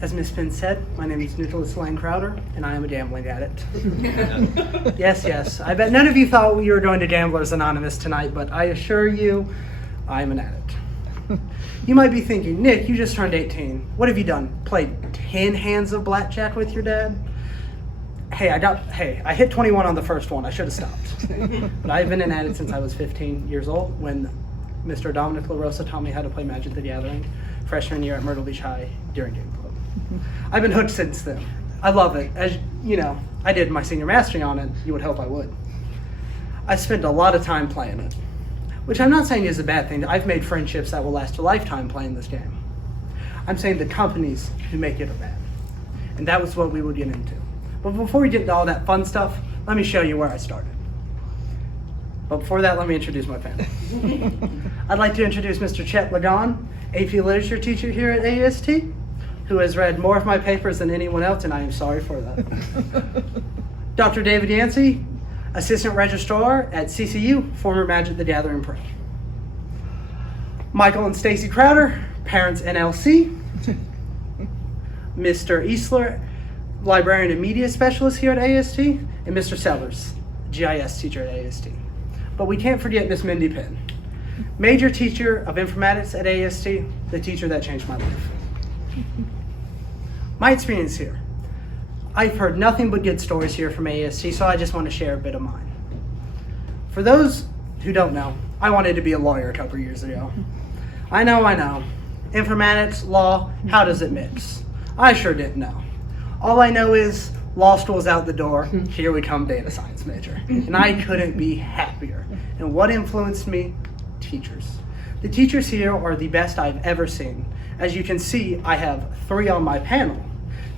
As Miss Finn said, my name is Nicholas Lane Crowder, and I am a gambling addict. Yes. I bet none of you thought we were going to Gamblers Anonymous tonight, but I assure you, I am an addict. You might be thinking, Nick, you just turned 18. What have you done? Played 10 hands of blackjack with your dad? Hey, I hit 21 on the first one. I should have stopped. But I've been an addict since I was 15 years old when Mr. Dominic LaRosa taught me how to play Magic the Gathering freshman year at Myrtle Beach High during game club. I've been hooked since then. I love it. As you know, I did my senior mastery on it. You would hope I would. I spent a lot of time playing it, which I'm not saying is a bad thing. I've made friendships that will last a lifetime playing this game. I'm saying the companies who make it are bad. And that was what we would get into. But before we get into all that fun stuff, let me show you where I started. But before that, let me introduce my family. I'd like to introduce Mr. Chet Lagan, AP Literature teacher here at AST, who has read more of my papers than anyone else, and I am sorry for that. Dr. David Yancey, Assistant Registrar at CCU, former Magic the Gathering Pro. Michael and Stacy Crowder, Parents NLC. Mr. Eastler, Librarian and Media Specialist here at AST, and Mr. Sellers, GIS teacher at AST. But we can't forget Miss Mindy Penn, Major Teacher of Informatics at AST, the teacher that changed my life. My experience here. I've heard nothing but good stories here from AST, so I just want to share a bit of mine. For those who don't know, I wanted to be a lawyer a couple years ago. I know. Informatics, law, how does it mix? I sure didn't know. All I know is law school's out the door, here we come data science major. And I couldn't be happier. And what influenced me? Teachers. The teachers here are the best I've ever seen. As you can see, I have 3 on my panel,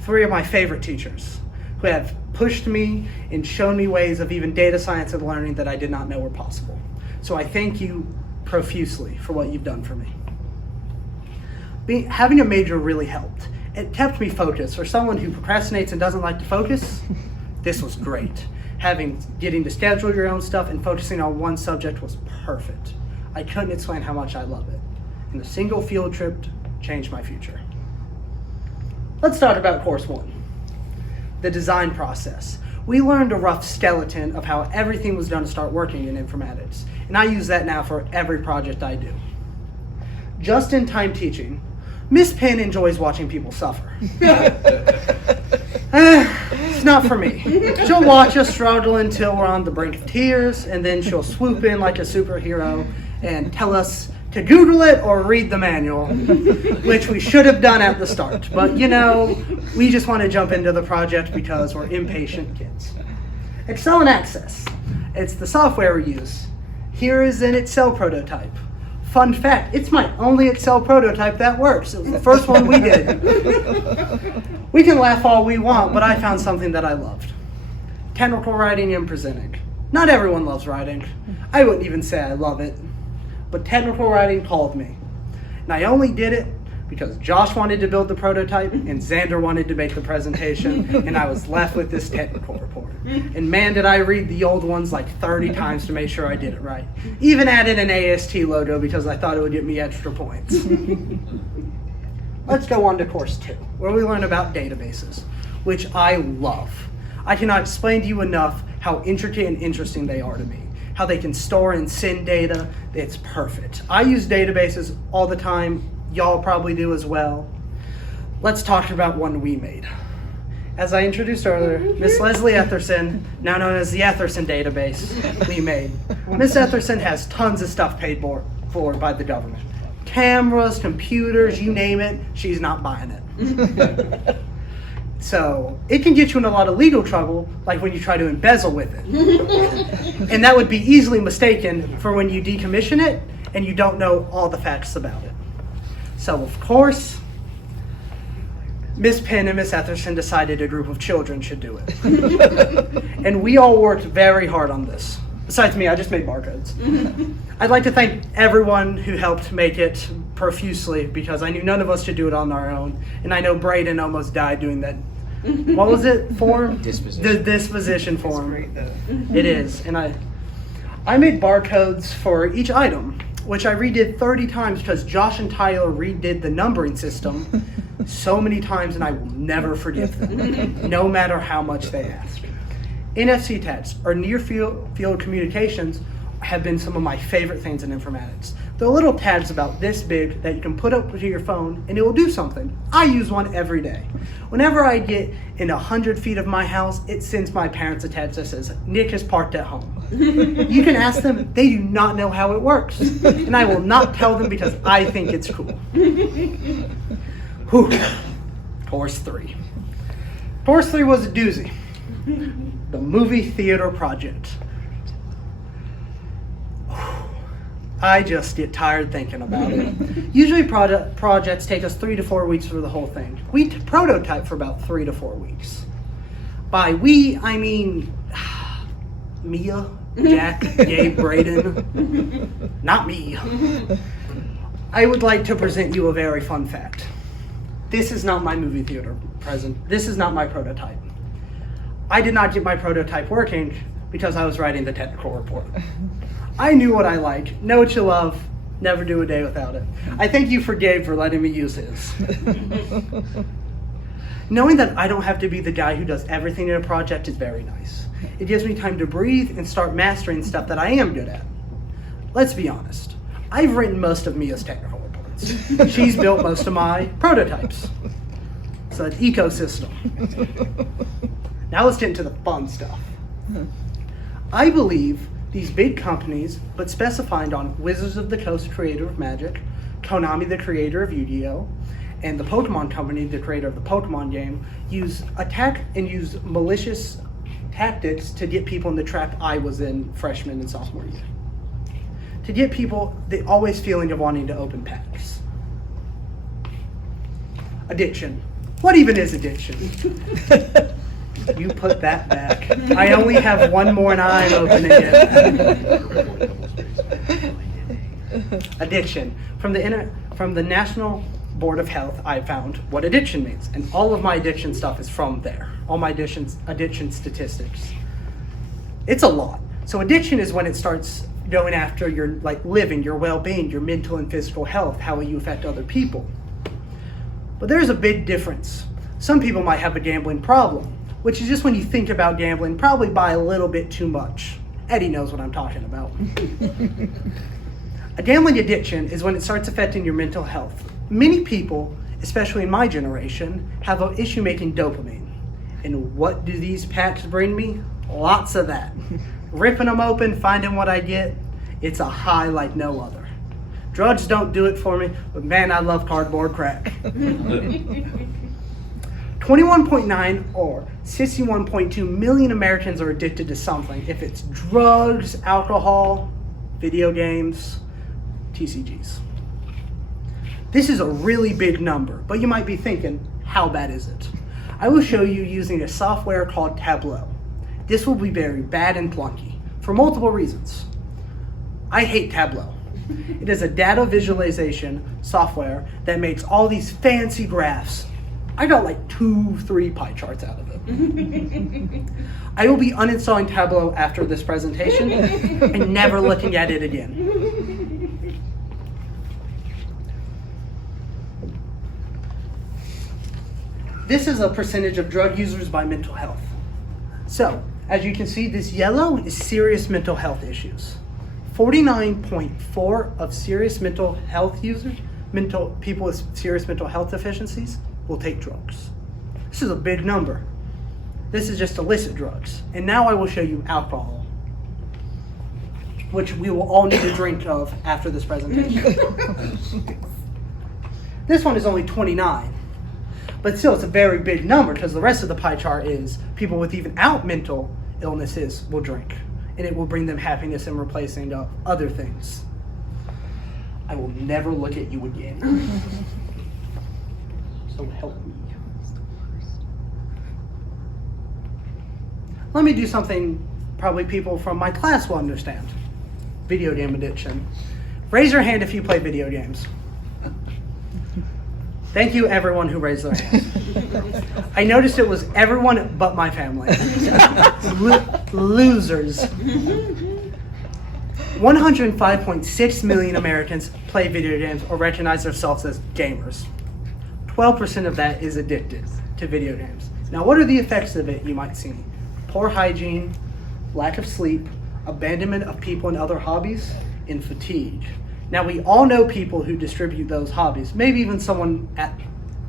3 of my favorite teachers who have pushed me and shown me ways of even data science and learning that I did not know were possible. So I thank you profusely for what you've done for me. Having a major really helped. It kept me focused. For someone who procrastinates and doesn't like to focus, this was great. Getting to schedule your own stuff and focusing on one subject was perfect. I couldn't explain how much I love it. And a single field trip changed my future. Let's talk about course 1, the design process. We learned a rough skeleton of how everything was done to start working in informatics. And I use that now for every project I do. Just-in-time teaching. Miss Penn enjoys watching people suffer. It's not for me. She'll watch us struggle until we're on the brink of tears, and then she'll swoop in like a superhero and tell us to Google it or read the manual, which we should have done at the start. But we just want to jump into the project because we're impatient kids. Excel and Access. It's the software we use. Here is an Excel prototype. Fun fact, it's my only Excel prototype that works. It was the first one we did. We can laugh all we want, but I found something that I loved. Technical writing and presenting. Not everyone loves writing. I wouldn't even say I love it, but technical writing called me. And I only did it because Josh wanted to build the prototype and Xander wanted to make the presentation, and I was left with this technical report. And man, did I read the old ones like 30 times to make sure I did it right. Even added an AST logo because I thought it would get me extra points. Let's go on to course 2, where we learn about databases, which I love. I cannot explain to you enough how intricate and interesting they are to me. How they can store and send data, it's perfect. I use databases all the time. Y'all probably do as well. Let's talk about one we made. As I introduced earlier, Miss Leslie Etherson, now known as the Etherson database, we made. Miss Etherson has tons of stuff paid for by the government. Cameras, computers, you name it, she's not buying it. So it can get you in a lot of legal trouble, like when you try to embezzle with it. And that would be easily mistaken for when you decommission it and you don't know all the facts about it. So of course, Miss Penn and Miss Etherson decided a group of children should do it. And we all worked very hard on this. Besides me, I just made barcodes. I'd like to thank everyone who helped make it profusely because I knew none of us should do it on our own. And I know Braden almost died doing that. What was it form? Disposition. The disposition form. It's great, though. It is. And I made barcodes for each item, which I redid 30 times because Josh and Tyler redid the numbering system so many times, and I will never forgive them, no matter how much they ask. NFC tags, or near-field communications, have been some of my favorite things in informatics. They're little tags about this big that you can put up to your phone and it will do something. I use one every day. Whenever I get in 100 feet of my house, it sends my parents a text that says, Nick is parked at home. You can ask them, they do not know how it works. And I will not tell them because I think it's cool. Whew. Horse 3. Horse 3 was a doozy. The movie theater project. I just get tired thinking about it. Usually projects take us 3 to 4 weeks for the whole thing. We prototype for about 3 to 4 weeks. By we, I mean Mia, Jack, Gabe, Braden, not me. I would like to present you a very fun fact. This is not my movie theater present. This is not my prototype. I did not get my prototype working because I was writing the technical report. I knew what I like, know what you love, never do a day without it. I thank you for Gabe for letting me use his. Knowing that I don't have to be the guy who does everything in a project is very nice. It gives me time to breathe and start mastering stuff that I am good at. Let's be honest, I've written most of Mia's technical reports. She's built most of my prototypes. So it's ecosystem. Now let's get into the fun stuff. I believe these big companies, but specified on Wizards of the Coast, creator of Magic, Konami, the creator of Yu-Gi-Oh!, and the Pokemon Company, the creator of the Pokemon game, use malicious tactics to get people in the trap I was in freshman and sophomore year. To get people the always feeling of wanting to open packs. Addiction. What even is addiction? You put that back. I only have one more and I'm opening it. Addiction. From the National Board of Health, I found what addiction means. And all of my addiction stuff is from there. All my addiction statistics. It's a lot. So addiction is when it starts going after your living, your well-being, your mental and physical health, how you affect other people. But there's a big difference. Some people might have a gambling problem, which is just when you think about gambling, probably buy a little bit too much. Eddie knows what I'm talking about. A gambling addiction is when it starts affecting your mental health. Many people, especially in my generation, have an issue making dopamine. And what do these packs bring me? Lots of that. Ripping them open, finding what I get, it's a high like no other. Drugs don't do it for me, but man, I love cardboard crack. 21.9 or 61.2 million Americans are addicted to something. If it's drugs, alcohol, video games, TCGs. This is a really big number, but you might be thinking, how bad is it? I will show you using a software called Tableau. This will be very bad and clunky for multiple reasons. I hate Tableau. It is a data visualization software that makes all these fancy graphs. I got like 2-3 pie charts out of it. I will be uninstalling Tableau after this presentation and never looking at it again. This is a percentage of drug users by mental health. So, as you can see, this yellow is serious mental health issues. 49.4 of serious mental health users, people with serious mental health deficiencies, will take drugs. This is a big number. This is just illicit drugs. And now I will show you alcohol, which we will all need to drink of after this presentation. This one is only 29, but still it's a very big number because the rest of the pie chart is people with even out mental illnesses will drink, and it will bring them happiness in replacing other things. I will never look at you again. So help me. Let me do something probably people from my class will understand. Video game addiction. Raise your hand if you play video games. Thank you everyone who raised their hand. I noticed it was everyone but my family. Losers. 105.6 million Americans play video games or recognize themselves as gamers. 12% of that is addicted to video games. Now, what are the effects of it, you might see? Poor hygiene, lack of sleep, abandonment of people and other hobbies, and fatigue. Now, we all know people who distribute those hobbies, maybe even someone at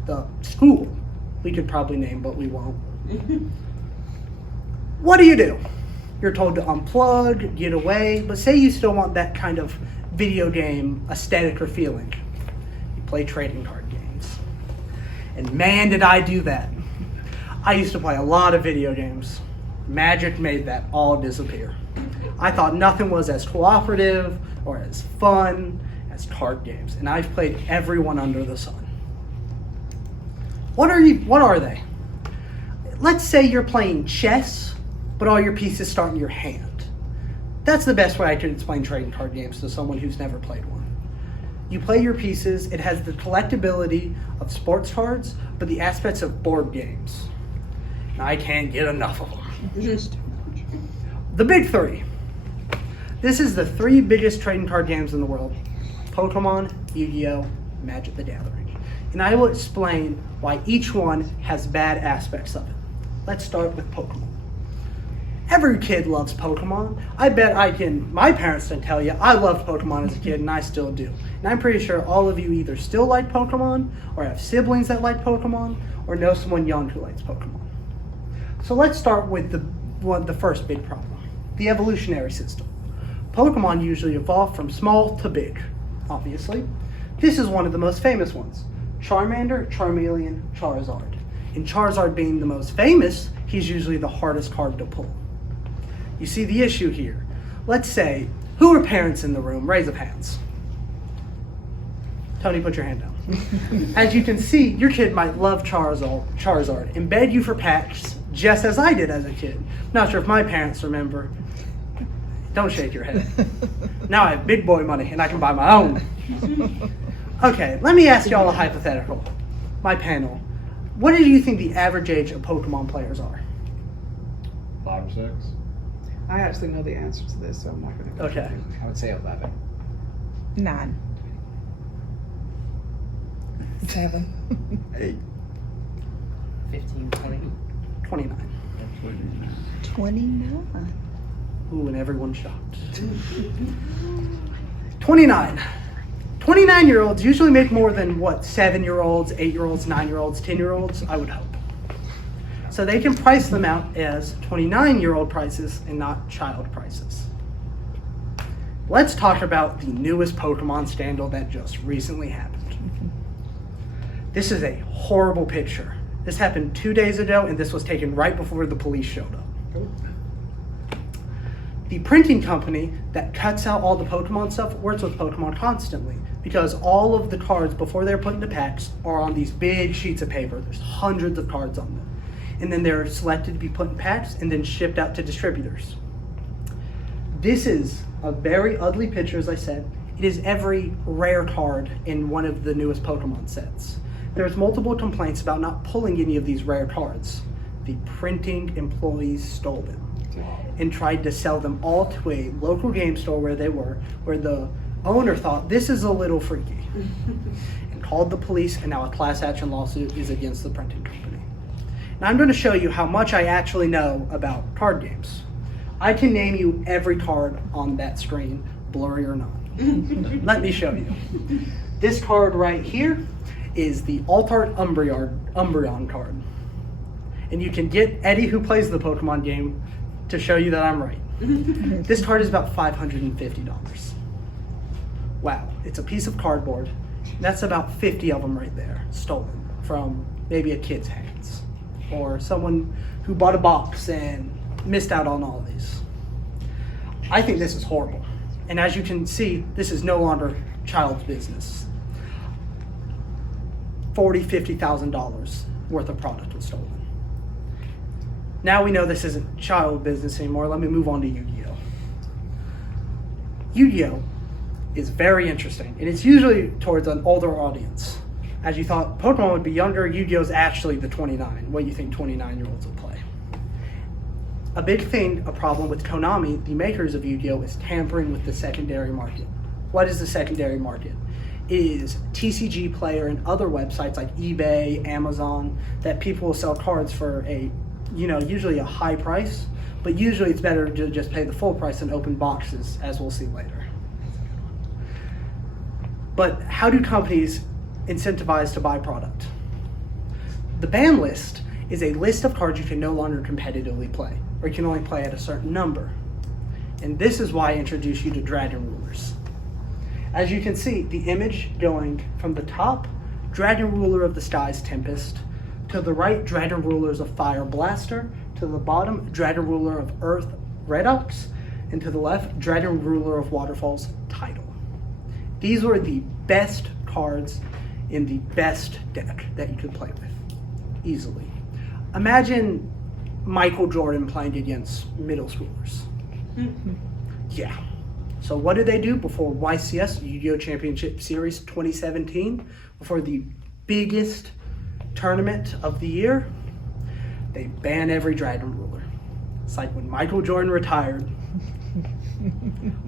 the school we could probably name, but we won't. What do? You're told to unplug, get away, but say you still want that kind of video game aesthetic or feeling. You play trading card games. And man, did I do that. I used to play a lot of video games. Magic made that all disappear. I thought nothing was as cooperative or as fun as card games, and I've played every one under the sun. What are they? Let's say you're playing chess, but all your pieces start in your hand. That's the best way I can explain trading card games to someone who's never played one. You play your pieces, it has the collectability of sports cards, but the aspects of board games. And I can't get enough of them. The big three. This is the three biggest trading card games in the world. Pokemon, Yu-Gi-Oh!, Magic the Gathering. And I will explain why each one has bad aspects of it. Let's start with Pokemon. Every kid loves Pokemon. I bet my parents can tell you, I loved Pokemon as a kid and I still do. And I'm pretty sure all of you either still like Pokemon, or have siblings that like Pokemon, or know someone young who likes Pokemon. So let's start with the first big problem, the evolutionary system. Pokemon usually evolve from small to big, obviously. This is one of the most famous ones. Charmander, Charmeleon, Charizard. And Charizard being the most famous, he's usually the hardest card to pull. You see the issue here. Let's say, who are parents in the room? Raise of hands. Tony, put your hand down. As you can see, your kid might love Charizard and beg you for packs, just as I did as a kid. Not sure if my parents remember. Don't shake your head. Now I have big boy money and I can buy my own. Okay, let me ask y'all a hypothetical. My panel. What do you think the average age of Pokemon players are? 5 or 6. I actually know the answer to this, so I'm not going to go. Okay. I would say 11. 9. 7. 8. 15, 20. 29. 29. Ooh, and everyone's shocked. 29. 29-year-olds usually make more than what 7-year-olds, 8-year-olds, 9-year-olds, 10-year-olds, I would hope. So they can price them out as 29-year-old prices and not child prices. Let's talk about the newest Pokemon scandal that just recently happened. This is a horrible picture. This happened 2 days ago, and this was taken right before the police showed up. The printing company that cuts out all the Pokemon stuff works with Pokemon constantly, because all of the cards before they're put into packs are on these big sheets of paper. There's hundreds of cards on them. And then they're selected to be put in packs and then shipped out to distributors. This is a very ugly picture, as I said. It is every rare card in one of the newest Pokemon sets. There's multiple complaints about not pulling any of these rare cards. The printing employees stole them and tried to sell them all to a local game store where they were, where the owner thought this is a little freaky and called the police, and now a class action lawsuit is against the printing company. Now I'm going to show you how much I actually know about card games. I can name you every card on that screen, blurry or not. Let me show you. This card right here is the Altart Umbreon card. And you can get Eddie, who plays the Pokemon game, to show you that I'm right. This card is about $550. Wow, it's a piece of cardboard. That's about 50 of them right there, stolen from maybe a kid's hands, or someone who bought a box and missed out on all of these. I think this is horrible. And as you can see, this is no longer child's business. $40,000, $50,000 worth of product was stolen. Now we know this isn't child business anymore. Let me move on to Yu-Gi-Oh! Yu-Gi-Oh! Is very interesting, and it's usually towards an older audience. As you thought Pokemon would be younger, Yu-Gi-Oh! Is actually the 29. What do you think 29-year-olds will play? A big thing, a problem with Konami, the makers of Yu-Gi-Oh! Is tampering with the secondary market. What is the secondary market? is TCG Player and other websites like eBay, Amazon, that people will sell cards for usually a high price, but usually it's better to just pay the full price and open boxes, as we'll see later. But how do companies incentivize to buy product? The ban list is a list of cards you can no longer competitively play, or you can only play at a certain number. And this is why I introduced you to Dragon Rulers. As you can see, the image going from the top, Dragon Ruler of the Skies Tempest, to the right, Dragon Rulers of Fire Blaster, to the bottom, Dragon Ruler of Earth Redox, and to the left, Dragon Ruler of Waterfalls Tidal. These were the best cards in the best deck that you could play with, easily. Imagine Michael Jordan playing against middle schoolers. Yeah. So what did they do before YCS, Yu-Gi-Oh! Championship Series 2017, before the biggest tournament of the year? They banned every Dragon Ruler. It's like when Michael Jordan retired,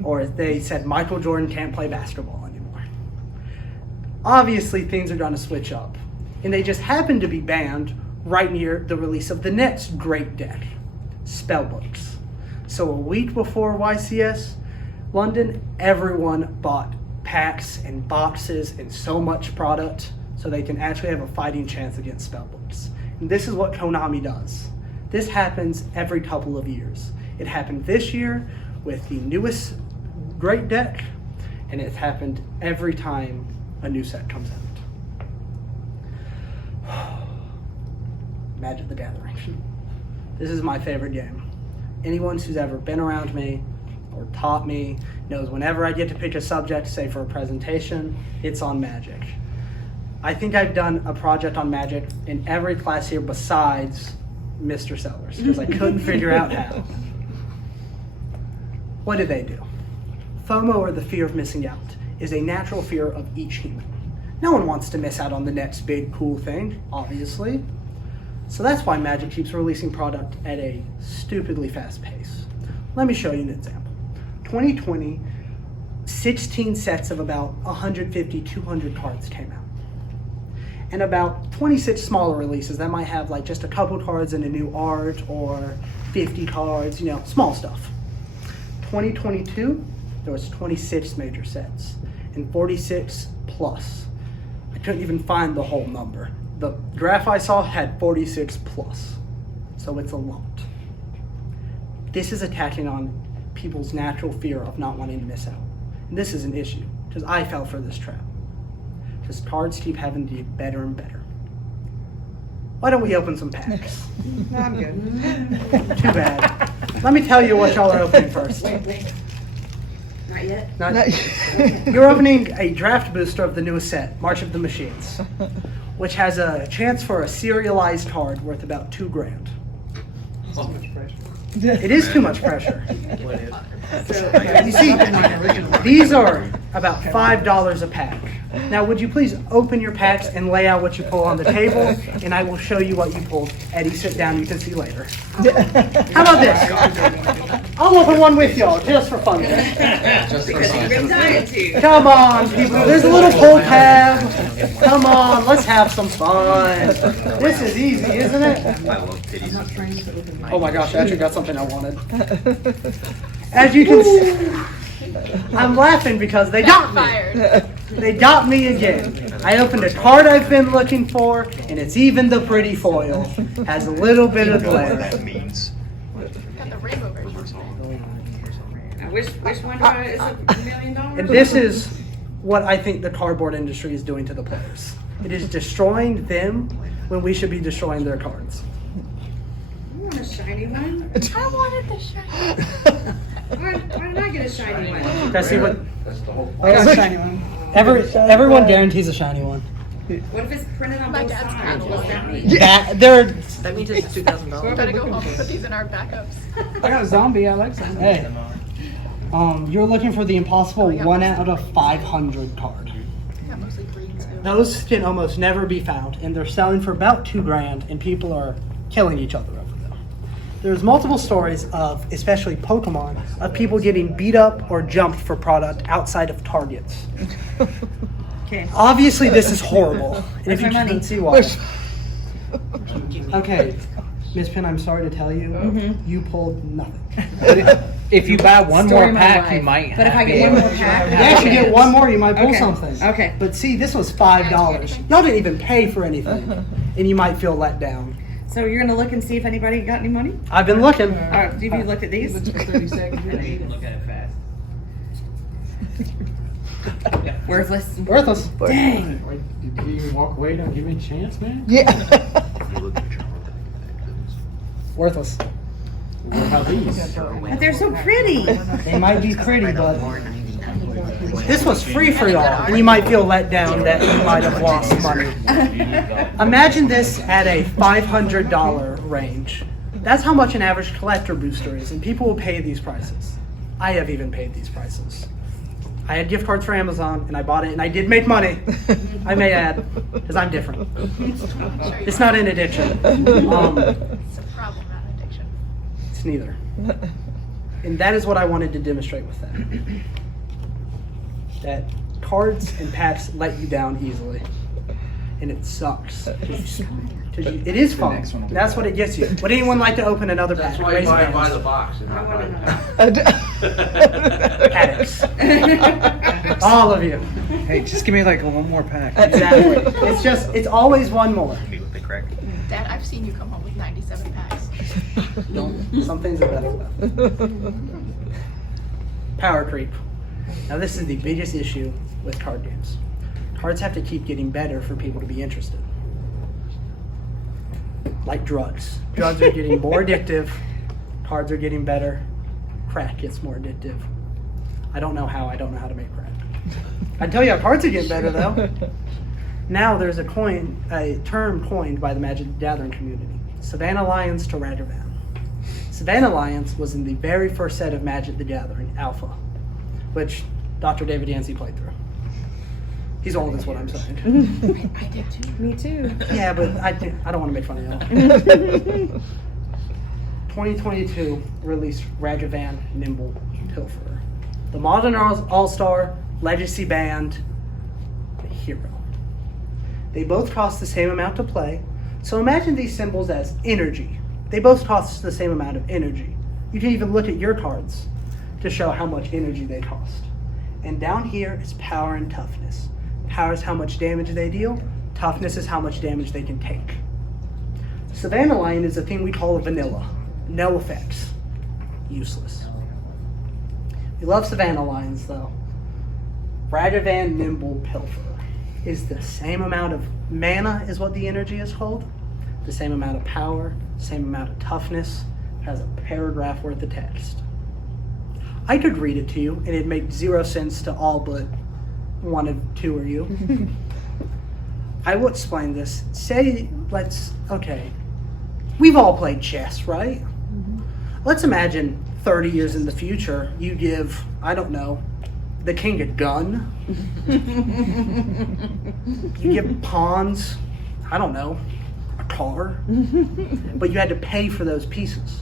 or they said Michael Jordan can't play basketball anymore. Obviously, things are going to switch up. And they just happened to be banned right near the release of the next great deck, Spellbooks. So a week before YCS London, everyone bought packs and boxes and so much product so they can actually have a fighting chance against Spellbooks. And this is what Konami does. This happens every couple of years. It happened this year with the newest great deck, and it's happened every time a new set comes out. Magic the Gathering. This is my favorite game. Anyone who's ever been around me or taught me knows whenever I get to pick a subject, say for a presentation, it's on Magic. I think I've done a project on Magic in every class here besides Mr. Sellers, because I couldn't figure out how. What did they do? FOMO, or the fear of missing out, is a natural fear of each human. No one wants to miss out on the next big cool thing, obviously. So that's why Magic keeps releasing product at a stupidly fast pace. Let me show you an example. 2020, 16 sets of about 150, 200 cards came out. And about 26 smaller releases that might have like just a couple cards and a new art, or 50 cards, small stuff. 2022, there was 26 major sets and 46 plus. I couldn't even find the whole number. The graph I saw had 46 plus, so it's a lot. This is attacking on people's natural fear of not wanting to miss out. And this is an issue, because I fell for this trap. Because cards keep having to get better and better. Why don't we open some packs? No, I'm good. Too bad. Let me tell you what y'all are opening first. Wait. Not yet? You're opening a draft booster of the newest set, March of the Machines, which has a chance for a serialized card worth about $2,000. So much pressure. It is too much pressure. So, You see, these are about $5 a pack. Now, would you please open your packs and lay out what you pull on the table, and I will show you what you pulled. Eddie, sit down. You can see later. How about this? I'll open one with y'all, just for fun. Because you've been dying to. Come on, people. There's a little pull tab. Come on, let's have some fun. This is easy, isn't it? I'm not trained to open Oh my gosh, I actually got something I wanted. As you can see, I'm laughing because they got me. They got me again. I opened a card I've been looking for, and it's even the pretty foil. Has a little bit of glare. Got the rainbow version. Now, which one is $1 million? And this is what I think the cardboard industry is doing to the players. It is destroying them when we should be destroying their cards. I want a shiny one. I wanted the shiny. Why did I get a shiny one? Guys, see what? That's the whole I got a shiny one. Everyone guarantees a shiny one. What if it's printed on My both dad's sides? got What's that one. mean? That means it's $2,000. Gotta go home and put these in our backups. I got a zombie. I like zombie. Hey, you're looking for the impossible 1 out of 500 card. I got mostly greens too. Those can almost never be found, and they're selling for about $2,000, and people are killing each other over them. There's multiple stories of, especially Pokemon, of people getting beat up or jumped for product outside of Targets. Okay. Obviously, this is horrible. And if Where's you my money? can see why. Okay, Miss Penn, I'm sorry to tell you, Mm-hmm. you pulled nothing. If you buy one Story more of my pack, you life. might. But if I be get one able more to pack, have You actually it. get one more, you might pull Okay. something. Okay. But see, this was $5. Y'all didn't even pay for anything, and you might feel let down. So you're gonna look and see if anybody got any money? I've been looking. Have you looked at these? Look for 30 seconds. Look at it fast. Worthless. Worthless. Dang. Did you even walk away? Don't give me a chance, man. Yeah. Worthless. What about these? But they're so pretty. They might be pretty, but this was free for y'all, and you might feel let down that you might have lost money. Imagine this at a $500 range. That's how much an average collector booster is, and people will pay these prices. I have even paid these prices. I had gift cards for Amazon, and I bought it, and I did make money. I may add, because I'm different. It's not an addiction. It's a problem, not an addiction. It's neither. And that is what I wanted to demonstrate with that. That cards and packs let you down easily. And it sucks. It is fun. next one will be That's what it gets you. Would anyone like to open another pack? That's why you Raise buy hands. the box and I not wanna buy the know. pack. Addicts. All of you. Hey, just give me like one more pack. Exactly. It's always one more. Dad, I've seen you come home with 97 packs. Some things are better. Power creep. Now this is the biggest issue with card games. Cards have to keep getting better for people to be interested. Like drugs. Drugs are getting more addictive. Cards are getting better. Crack gets more addictive. I don't know how. I don't know how to make crack. I can tell you how cards are getting better though. Now there's a term coined by the Magic the Gathering community. Savannah Alliance to Radovan. Savannah Alliance was in the very first set of Magic the Gathering, Alpha, which Dr. David Yancey played through. He's old is what I'm saying. I did too. Me too. Yeah, but I don't want to make fun of y'all. 2022 released Radovan Nimble Pilferer. The Modern All-Star Legacy Band Hero. They both cost the same amount to play, so imagine these symbols as energy. They both cost the same amount of energy. You can even look at your cards to show how much energy they cost. And down here is power and toughness. Power is how much damage they deal. Toughness is how much damage they can take. Savannah Lion is a thing we call a vanilla. No effects. Useless. We love Savannah Lions though. Radovan Nimble Pilferer is the same amount of mana is what the energy is called. The same amount of power, same amount of toughness, has a paragraph worth of text. I could read it to you and it'd make 0 sense to all but one of two of you. I will explain this. Okay, we've all played chess, right? Let's imagine 30 years in the future, you give, I don't know, the king a gun. You give pawns, I don't know, a car. But you had to pay for those pieces.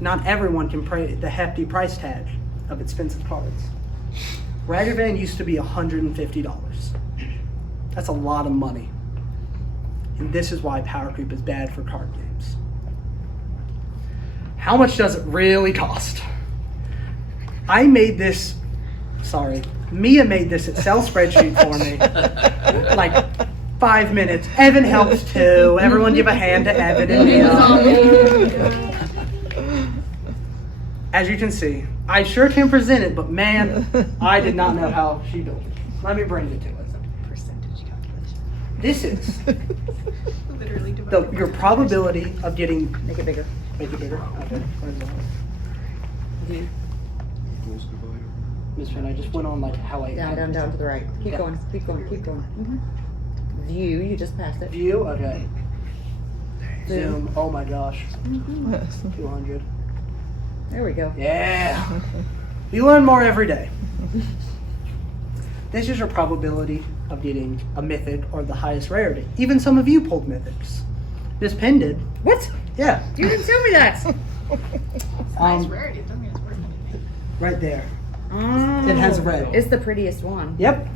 Not everyone can pay the hefty price tag of expensive cards. Radovan used to be $150. That's a lot of money. And this is why power creep is bad for card games. How much does it really cost? Mia made this Excel spreadsheet for me. Like 5 minutes. Evan helps too. Everyone give a hand to Evan and Mia. As you can see, I sure can present it, but man, I did not know how she built it. Let me bring it to it. Percentage calculation. This is Literally divided. your probability of getting. Make it bigger. Make it bigger. Okay. Where's that? Miss Finn, I just went on like how I. Down to the right. Keep Yeah. going. View, you just passed it. View. Okay. Zoom. Zoom. Oh my gosh. 200. There we go. Yeah. We learn more every day. This is your probability of getting a mythic or the highest rarity. Even some of you pulled mythics. Miss Penn did. What? Yeah. You didn't tell me that. Nice rarity. It doesn't mean it's worth anything. Right there. Oh, It has red. It's the prettiest one. Yep.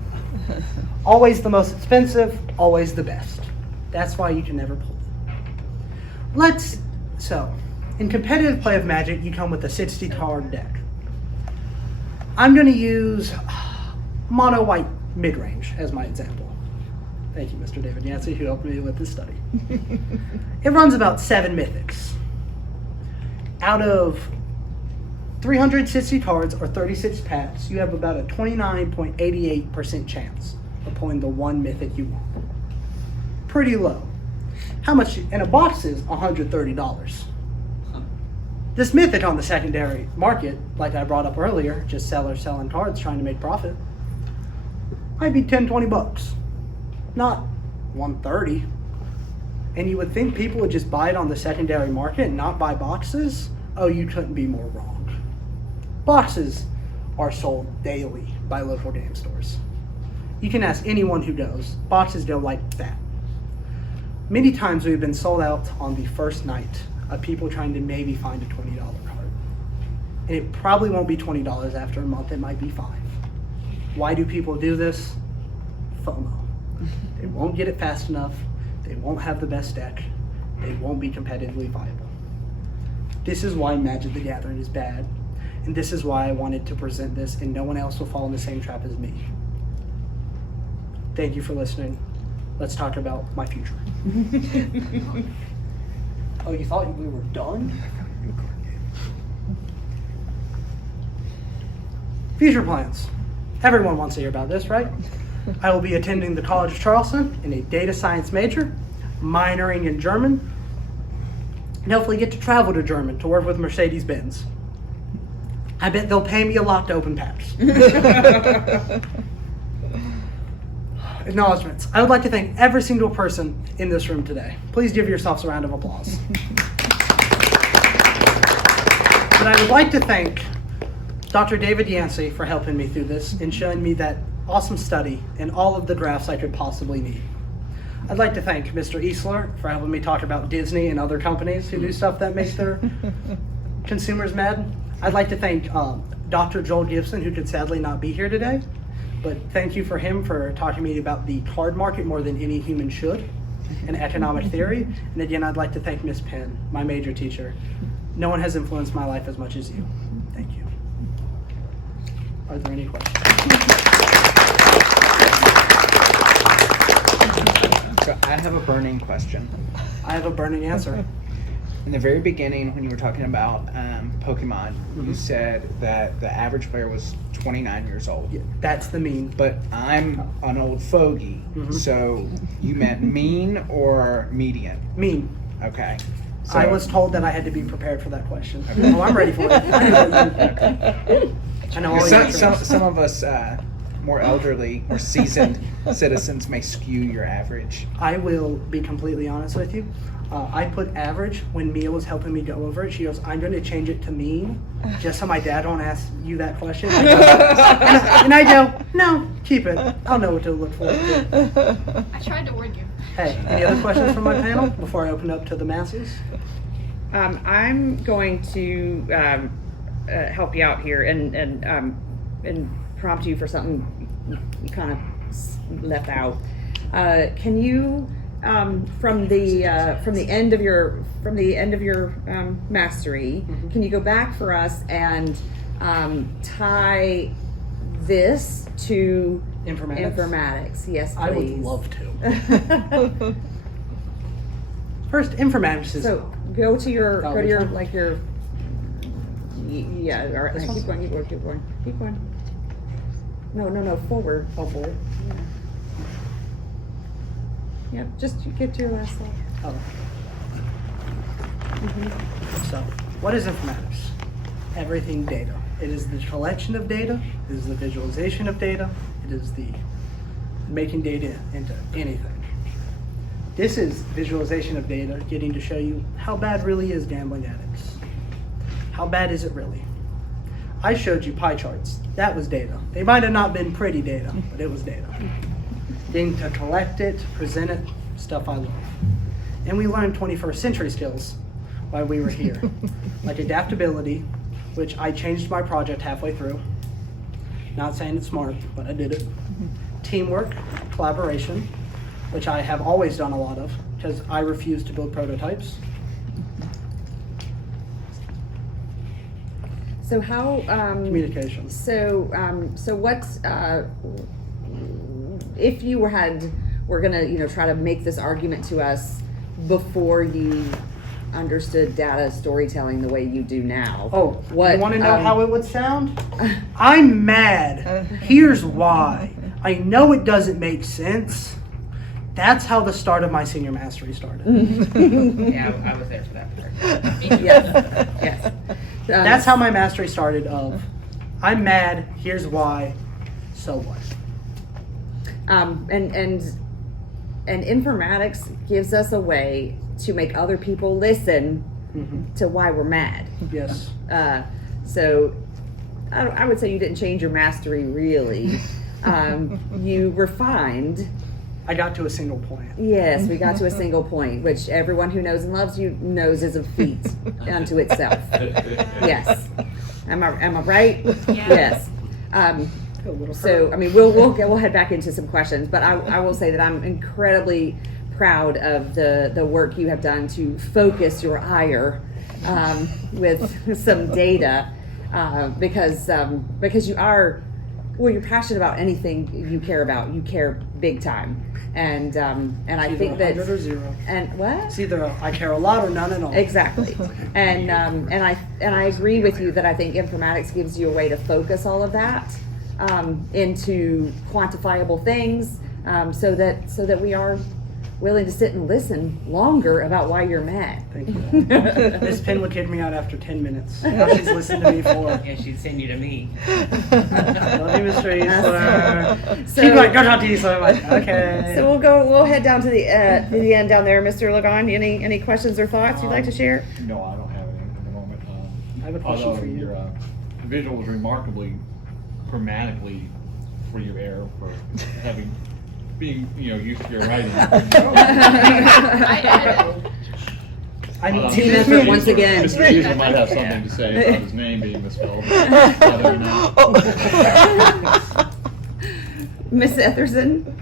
Always the most expensive, always the best. That's why you can never pull. In competitive play of Magic, you come with a 60 card deck. I'm going to use mono white mid-range as my example. Thank you, Mr. David Yancey, who helped me with this study. It runs about 7 mythics. Out of 360 cards or 36 packs, you have about a 29.88% chance of pulling the one mythic you want. Pretty low. How much? And a box is $130. This mythic on the secondary market, like I brought up earlier, just sellers selling cards trying to make profit, might be 10, 20 bucks. Not 130. And you would think people would just buy it on the secondary market and not buy boxes? Oh, you couldn't be more wrong. Boxes are sold daily by local game stores. You can ask anyone who goes. Boxes go like that. Many times we've been sold out on the first night of people trying to maybe find a $20 card. And it probably won't be $20 after a month, it might be $5. Why do people do this? FOMO. They won't get it fast enough, they won't have the best deck, they won't be competitively viable. This is why Magic the Gathering is bad, and this is why I wanted to present this, and no one else will fall in the same trap as me. Thank you for listening. Let's talk about my future. Oh, you thought we were done? Future plans. Everyone wants to hear about this, right? I will be attending the College of Charleston in a data science major, minoring in German, and hopefully get to travel to Germany to work with Mercedes-Benz. I bet they'll pay me a lot to open packs. Acknowledgements. I would like to thank every single person in this room today. Please give yourselves a round of applause. And I would like to thank Dr. David Yancey for helping me through this and showing me that awesome study and all of the drafts I could possibly need. I'd like to thank Mr. Easler for helping me talk about Disney and other companies who do stuff that makes their consumers mad. I'd like to thank Dr. Joel Gibson, who could sadly not be here today. But thank you for him for talking to me about the card market more than any human should, and economic theory. And again, I'd like to thank Miss Penn, my major teacher. No one has influenced my life as much as you. Thank you. Are there any questions? So I have a burning question. I have a burning answer. In the very beginning, when you were talking about Pokemon, you said that the average player was 29 years old. Yeah, that's the mean. But I'm an old fogey, so you meant mean or median? Mean. Okay. So, I was told that I had to be prepared for that question. Well, I'm ready for it. I know all the answers. some of us more elderly or seasoned citizens may skew your average. I will be completely honest with you. I put average when Mia was helping me go over it. She goes, I'm going to change it to mean, just so my dad won't ask you that question. And I go, no, keep it. I'll know what to look for. I tried to warn you. Hey, any other questions from my panel before I open up to the masses? I'm going to help you out here and prompt you for something you kind of left out. Can you, from the end of your mastery, can you go back for us and tie this to informatics? Yes, please. I would love to. First, informatics is. So go to your yeah. All right, keep going. No, forward. Oh, forward. Yep, just get to your last slide. Oh. So, what is informatics? Everything data. It is the collection of data, it is the visualization of data, it is the making data into anything. This is visualization of data, getting to show you how bad really is gambling addicts. How bad is it really? I showed you pie charts. That was data. They might have not been pretty data, but it was data. Getting to collect it, present it, stuff I love. And we learned 21st century skills while we were here. Like adaptability, which I changed my project halfway through. Not saying it's smart, but I did it. Teamwork, collaboration, which I have always done a lot of, because I refuse to build prototypes. So how, Communication. so what's, if you were gonna, try to make this argument to us before you understood data storytelling the way you do now. Oh, what, you want to know how it would sound? I'm mad. Here's why. I know it doesn't make sense. That's how the start of my senior mastery started. Yeah, I was there for that part. Yes, yes. That's how my mastery started of, I'm mad, here's why, so what? And informatics gives us a way to make other people listen to why we're mad. Yes. So I would say you didn't change your mastery really. You refined. I got to a single point. Yes, we got to a single point, which everyone who knows and loves you knows is a feat unto itself. Yes. Am I right? Yeah. Yes. A little So, I mean, we'll head back into some questions, but I will say that I'm incredibly proud of the work you have done to focus your ire with some data, because you're passionate about anything you care about. You care big time, and I think that 100 or 0. and what? It's either I care a lot or none at all. Exactly, and I agree with you that I think informatics gives you a way to focus all of that into quantifiable things, so that we are willing to sit and listen longer about why you're mad. Thank you. Miss Penn would kick me out after 10 minutes. Now she's listened to me for. Yeah, she'd send you to me. Love you, Mr. Eastler. So- She'd be like, go talk to Eastler. I'm like, okay. So we'll head down to the end down there, Mr. Lagon. Any questions or thoughts you'd like to share? No, I don't have any at the moment. I have a question Although for you. Your visual was remarkably grammatically for your error for being used to your writing. I need Team to effort once again. Mr. Eason might have something to say about his name being misspelled. Other than that. Miss Etherson?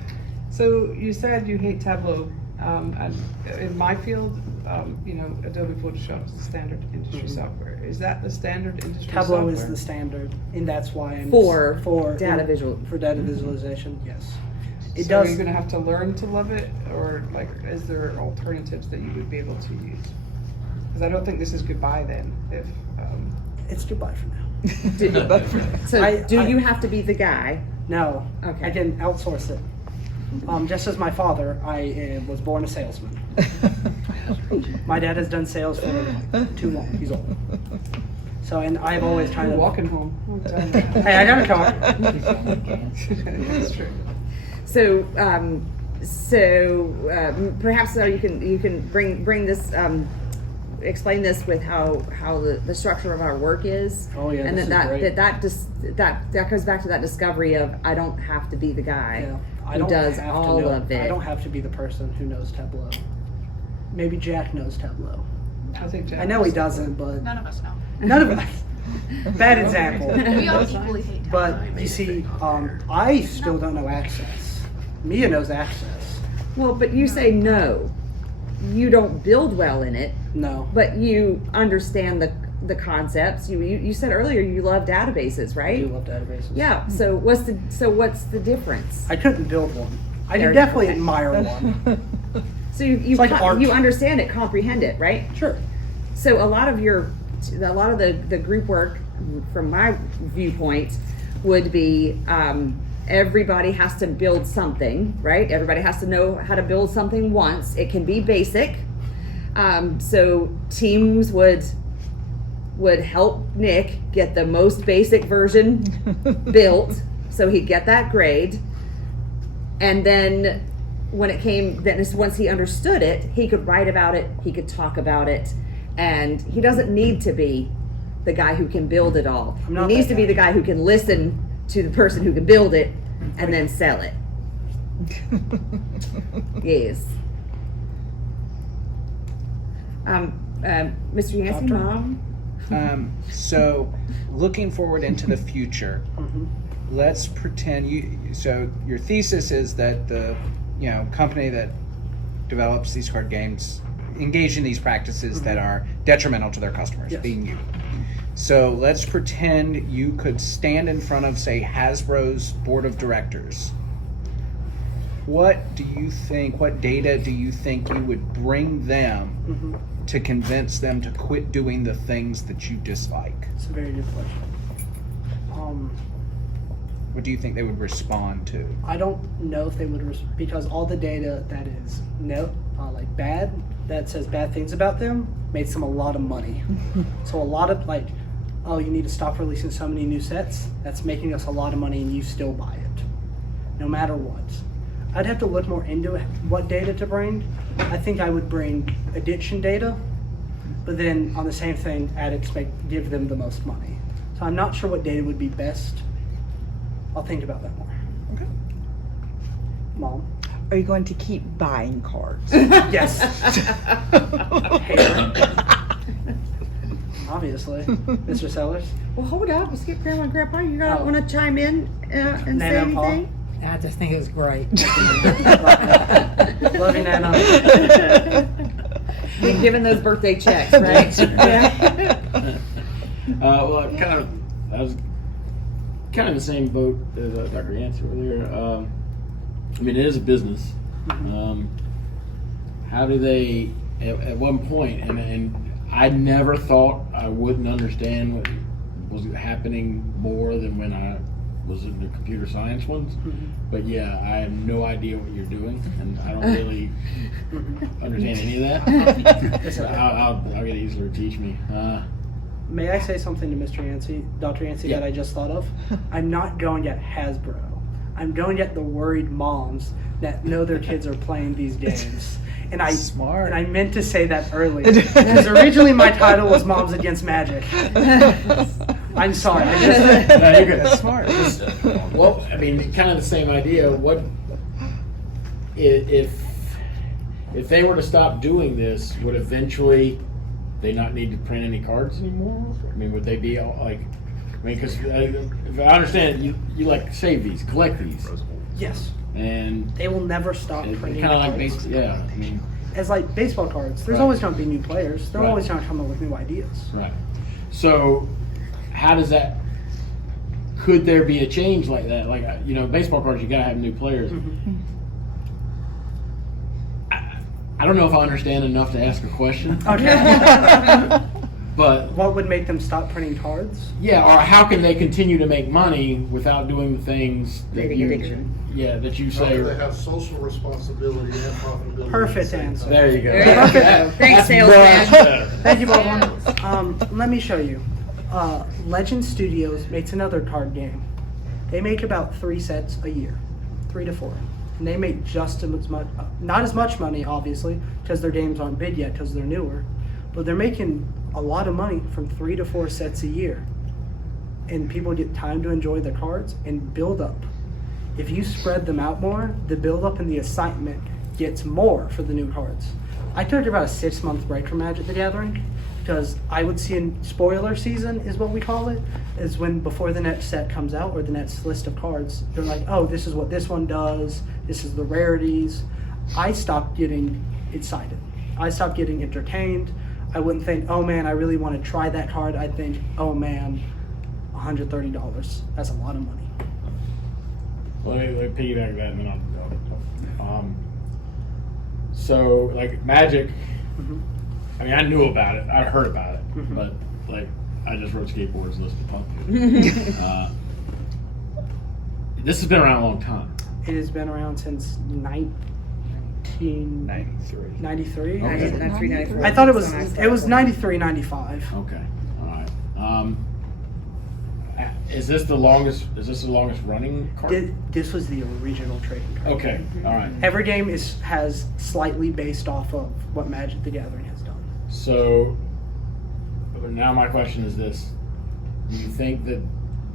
So you said you hate Tableau, and in my field, Adobe Photoshop is the standard industry software. Is that the standard industry Tableau software? is the standard, and that's why I'm For data data visualization. Yes, it So does. you're gonna have to learn to love it, or like, is there alternatives that you would be able to use? Because I don't think this is goodbye then. If It's goodbye for now. So do you have to be the guy? No, Okay. I can outsource it. Just as my father, I was born a salesman. My dad has done sales for too long. He's old. So, and I've always tried you're to. walking home. Hey, I got a car. That's true. So perhaps you can bring this explain this with how the structure of our work is. Oh, yeah, and this is great. that goes back to that discovery of I don't have to be the guy Yeah, I who don't does have to all know, of it. I don't have to be the person who knows Tableau. Maybe Jack knows Tableau. I think Jack I know he was- doesn't, but None of us know. none of us. Bad example. We all equally hate But Tableau. you see, I still don't know Access. Mia knows Access. Well, but you say no. You don't build well in it, No. but you understand the concepts. You said earlier you love databases, I right? do love databases. Yeah. So what's the difference? I couldn't build one. I There do you definitely go. admire one. So you It's like art. you understand it, comprehend it, right? Sure. So a lot of the group work, from my viewpoint, would be everybody has to build something, right? Everybody has to know how to build something once. It can be basic. So teams would help Nick get the most basic version built, so he'd get that grade. And then once he understood it, he could write about it, he could talk about it, and he doesn't need to be the guy who can build it all. I'm He not needs that to be guy. the guy who can listen to the person who can build it and then sell it. Yes. Mr. Yancey, Doctor? Mom? So, looking forward into the future, let's pretend so your thesis is that the company that develops these card games engage in these practices that are detrimental to their customers, Yes. being you. So let's pretend you could stand in front of, say, Hasbro's board of directors. What data do you think you would bring them to convince them to quit doing the things that you dislike? It's a very good question. What do you think they would respond to? I don't know if they would, because all the data that is like bad, that says bad things about them, makes them a lot of money. So a lot of like, oh, you need to stop releasing so many new sets. That's making us a lot of money, and you still buy it, no matter what. I'd have to look more into it, what data to bring. I think I would bring addiction data, but then on the same thing, addicts give them the most money. So I'm not sure what data would be best. I'll think about that more. Okay. Mom? Are you going to keep buying cards? Yes. Hater. Obviously. Mr. Sellers? Well, hold up. Let's get Grandma and Grandpa. You Oh. want to chime in and say Nana and Paul? anything? I just think it was great. Love you, Nana. We've given those birthday checks, right? Yeah. Well, I was kind of in the same boat as Dr. Yancey earlier. I mean, it is a business. How do they, at one point, and I never thought I wouldn't understand what was happening more than when I was in the computer science ones. But yeah, I have no idea what you're doing, and I don't really understand any of that. So I'll get Easler to teach me. May I say something to Mr. Yancey, Dr. Yancey, Yeah. that I just thought of? I'm not going at Hasbro. I'm going at the worried moms that know their kids are playing these games. And Smart. And I meant to say that earlier. Because originally my title was Moms Against Magic. I'm sorry. I just, No, you're good. That's smart. Well, I mean, kind of the same idea. What if they were to stop doing this? Would eventually they not need to print any cards anymore? I mean, would they be all, like? I mean, because if I understand, you like save these, collect these, yes. and They will never stop kind printing of like cards. baseball. Yeah, I mean, As like baseball cards, there's Right. always going to be new players. They're Right. always going to come up with new ideas. right. So, how does that? Could there be a change like that? Like, baseball cards, you gotta have new players. I don't know if I understand enough to ask a question, Okay. but What would make them stop printing cards? yeah, or how can they continue to make money without doing the things that Creating you, addiction. yeah, that you How say? do they have social responsibility and profitability? Perfect at the same answer. time? There you go. There you go. That- Thanks, that's salesman. much better. Thank you, Baldwin. Let me show you. Legend Studios makes another card game. They make about 3 sets a year, 3 to 4. And they make just as much, not as much money, obviously, because their games aren't big yet, because they're newer. But they're making a lot of money from 3 to 4 sets a year. And people get time to enjoy the cards and build up. If you spread them out more, the build up and the excitement gets more for the new cards. I took about a 6-month break from Magic the Gathering because I would see in spoiler season is what we call it, is when before the next set comes out or the next list of cards, they're like, oh, this is what this one does, this is the rarities. I stopped getting excited. I stopped getting entertained. I wouldn't think, oh man, I really want to try that card. I'd think, oh man, $130, that's a lot of money. Let me piggyback that, and then I'll so like Magic. I mean, I knew about it. I heard about it, but like I just wrote skateboards, listed pumpkins. This has been around a long time. It has been around since 1993. 93. Okay. 93, 94. I thought it was That's when I it started was playing. 93, 95. Okay, all right. Is this the longest running card? This was the original trading card. Okay, all right. Every game has slightly based off of what Magic the Gathering has done. So now my question is this: do you think that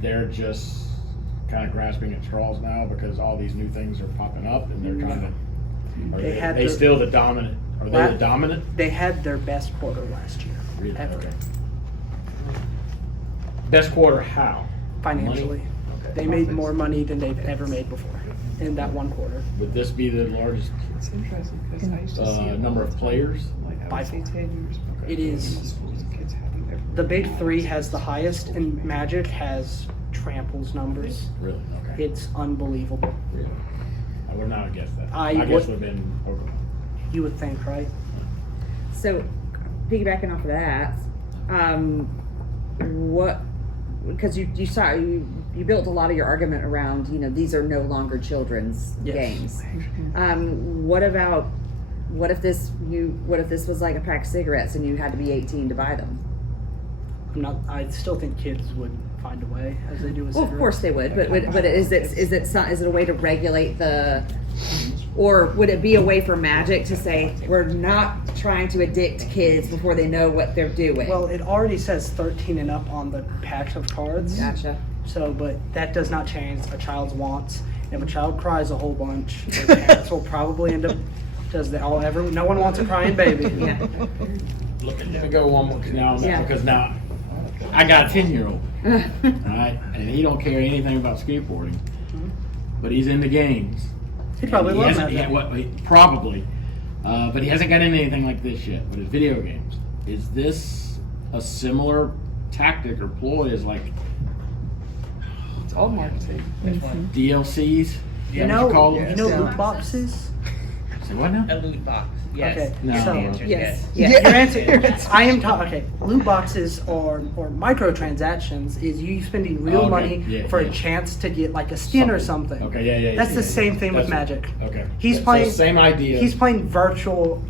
they're just kind of grasping at straws now because all these new things are popping up and they're trying to? Are They had they their- still the dominant? Are they the dominant? They had their best quarter last year. Really? Ever. Okay. Best quarter how? Financially. They made more money than they've ever made before in that one quarter. Would this be the largest It's interesting, because I used to see it number all of the time. players? Like, I By would say far. 10 years. It is. Kids having their- The big three has the highest, and Magic has tramples numbers. Really? Okay. It's unbelievable. Really? I would not have guessed that. I My guess would- would have been Pokemon. You would think, right? So, piggybacking off of that, what? Because you built a lot of your argument around, these are no longer children's Yes. games. What if this was like a pack of cigarettes and you had to be 18 to buy them? I still think kids would find a way, as they do with Well, of course they would, but is it a way to regulate or would it be a way for Magic to say we're not trying to addict kids before they know what they're doing? Well, it already says 13 and up on the packs of cards. Gotcha. So, but that does not change a child's wants. If a child cries a whole bunch, their parents will probably end up. No one wants a crying baby. Yeah. Let me go one more Yeah. because now I got a 10-year-old, right? And he don't care anything about skateboarding, but he's into games. He probably He loves hasn't- that. Probably, but he hasn't got into anything like this yet. But it's video games. Is this a similar tactic or ploy as like It's all marketing. Which one? DLCs? You know, call you them? know Yeah. loot boxes. Say what now? A loot box. Yes. Okay, No. so The answer is Yes. yes. your answer. I am talking. Okay, loot boxes or microtransactions is you spending real Oh, okay. money Yeah, for yeah. a chance to get like a skin or something. Okay, yeah. That's yeah. the same thing with That's- Magic. Okay. He's So playing. same idea. He's playing virtual.